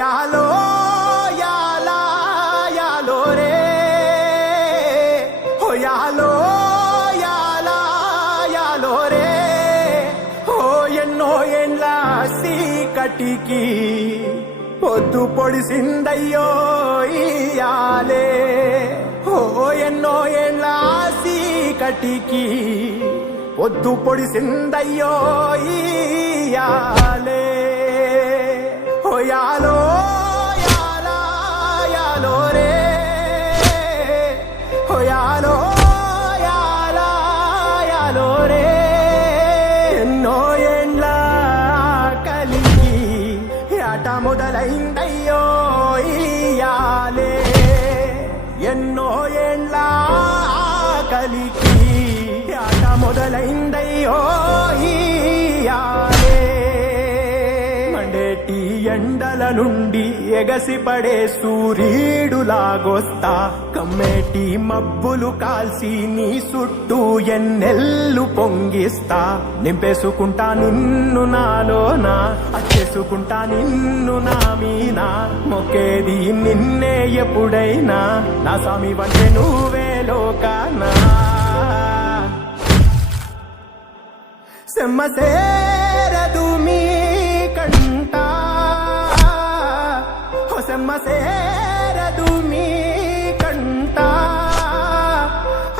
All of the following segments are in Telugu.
యాలో యాలా యాలో రే ఓ యాలో యాలా యాలో రే ఓ ఎన్నో ఏండ్ల సీకటికి పొద్దు పొడిసిందయ్యో ఇయాలే ఓ ఎన్నో ఏండ్ల సీకటికి పొద్దు పొడిసిందయ్యో ఇయాలే ఓ యాలో యాలా యాలో రే ఓ యాలో యాలా యాలో రే ఎన్నో ఏండ్ల కలిగి ఆట మొదలైందయ్యో ఇయాలే ఎన్నో ఏండ్ల కలిగి ఆట మొదలైందయ్యో ఇయాలే మండేటి ఎండల నుండి ఎగసిపడే సూర్యుడులాగొస్తా కమ్మేటి మబ్బులు కాల్సి నీ చుట్టూ ఎన్నెల్లు పొంగిస్తా నింపేసుకుంటా నిన్ను నాలోనా అచ్చేసుకుంటా నిన్ను నా మీనా మొక్కేది నిన్నే ఎప్పుడైనా నా స్వామి వంటే నువ్వే లోకానా సెమ్మసేరదు మీ కంట సెమ్మసేరదు మీ కంట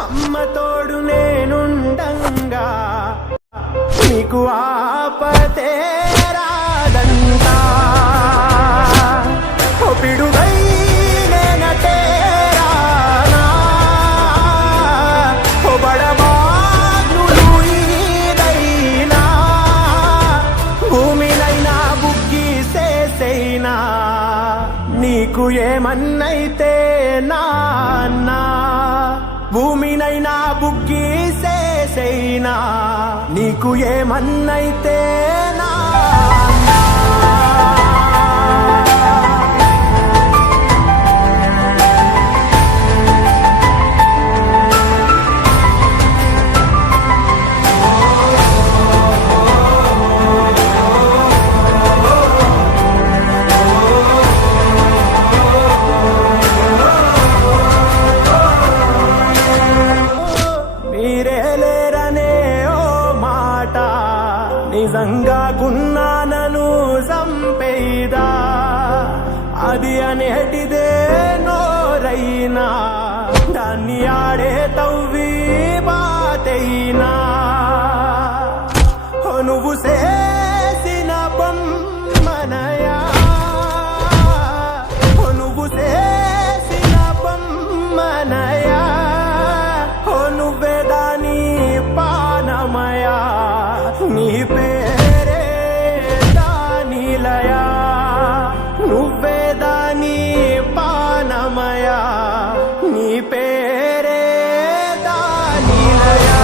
అమ్మ తోడు నేనుండంగా నీకు ఆపతే రాదంటా ఓ పిడుగై నేనటే రానా ఓ బడబాగ్నులు ఈదైనా భూమినైనా బుగ్గిసేసైనా నీకు ఏమన్నైతే నాన్నా భూమినైనా బుగ్గిసేసైనా నీకు ఏమన్నైతే నాన్నా నిజంగా గున్నానను సంపేదా అది అనేటిదే నోరైనా దాన్ని ఆడే తవ్వి బాతైనా నువ్వు చేసిన బొమ్మనయా నువ్వు చేసిన బొమ్మనయా నువ్వే దాని పానమయా నీ పేరే దానిలయా నువ్వే దాని పానమయా నీ పేరే దానిలయా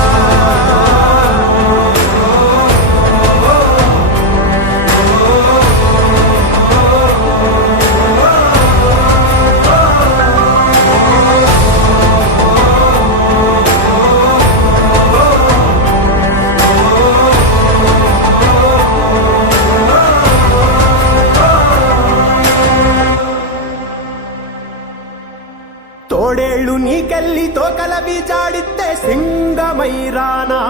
తోడేళ్ళు నీకెళ్ళి తోకలవి జాడితే సింగమైరానా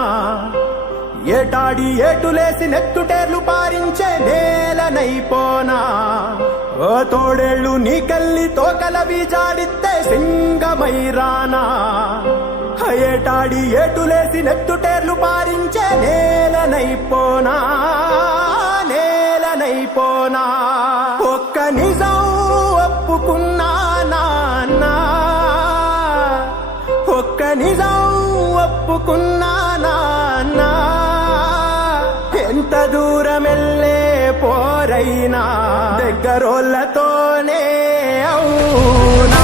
ఏటాడి ఏటులేసి నెత్తుటేర్లు పారించే నేలనైపోనా ఓ తోడేళ్ళు నీకెళ్ళి తోకలవి జాడితే సింగమైరానా ఏటాడి ఏటులేసి నెత్తుటేర్లు పారించే నేలనైపోనా నేలనైపోనా ఒక్క నిజం ఒప్పుకున్నా నాన్నా ఒక్క నిజం ఒప్పుకున్నా నాన్నా ఎంత దూరమెళ్ళే పోరైనా దగ్గరోళ్ళతోనే అవునా